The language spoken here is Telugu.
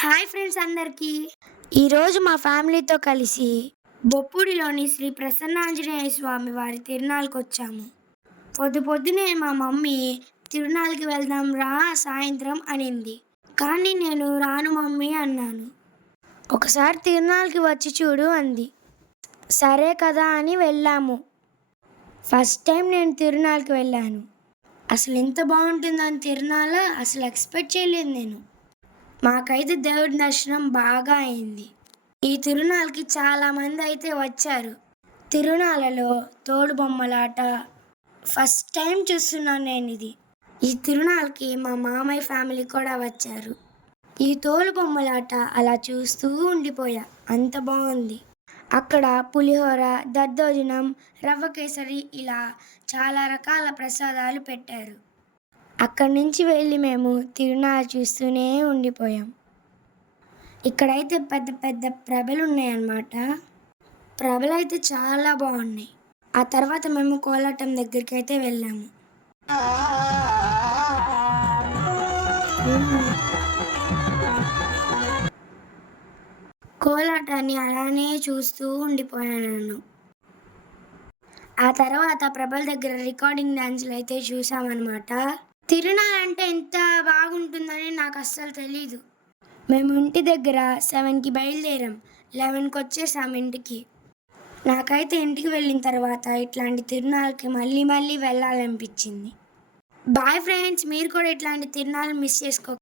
హాయ్ ఫ్రెండ్స్ అందరికీ. ఈరోజు మా ఫ్యామిలీతో కలిసి బొప్పుడిలోని శ్రీ ప్రసన్నాంజనేయ స్వామి వారి తిరునాళ్ళకొచ్చాము. పొద్దునే మా మమ్మీ తిరునాళ్ళకి వెళ్దాం రా సాయంత్రం అనింది. కానీ నేను రాను మమ్మీ అన్నాను. ఒకసారి తిరునాళ్ళకి వచ్చి చూడు అంది. సరే కదా అని వెళ్ళాము. ఫస్ట్ టైం నేను తిరునాళ్ళకి వెళ్ళాను. అసలు ఎంత బాగుంటుందని తిరునాళ్ళ అసలు ఎక్స్పెక్ట్ చేయలేదు నేను. మాకైతే దేవుడి దర్శనం బాగా అయింది. ఈ తిరునాళ్ళకి చాలామంది అయితే వచ్చారు. తిరునాళ్ళలో తోలుబొమ్మలాట ఫస్ట్ టైం చూస్తున్నాను నేను ఇది. ఈ తిరునాళ్ళకి మా మామయ్య ఫ్యామిలీ కూడా వచ్చారు. ఈ తోలుబొమ్మలాట అలా చూస్తూ ఉండిపోయా, అంత బాగుంది. అక్కడ పులిహోర, దద్దోజనం, రవ్వ కేసరి ఇలా చాలా రకాల ప్రసాదాలు పెట్టారు. అక్కడి నుంచి వెళ్ళి మేము తిరునాళ్ళ చూస్తూనే ఉండిపోయాం. ఇక్కడైతే పెద్ద పెద్ద ప్రభలు ఉన్నాయన్నమాట. ప్రభలు అయితే చాలా బాగున్నాయి. ఆ తర్వాత మేము కోలాటం దగ్గరికి అయితే వెళ్ళాము. కోలాటాన్ని అలానే చూస్తూ ఉండిపోయాను నేను. ఆ తర్వాత ప్రభల దగ్గర రికార్డింగ్ డాన్సులు అయితే చూసామన్నమాట. తిరునాళ్ళంటే ఎంత బాగుంటుందని నాకు అస్సలు తెలీదు. మేము ఇంటి దగ్గర 7కి బయలుదేరాం. 11కి వచ్చేసాం ఇంటికి. నాకైతే ఇంటికి వెళ్ళిన తర్వాత ఇట్లాంటి తిరునాళ్ళకి మళ్ళీ మళ్ళీ వెళ్ళాలనిపించింది. బాయ్ ఫ్రెండ్స్, మీరు కూడా ఇట్లాంటి తిరునాళ్ళు మిస్ చేసుకో.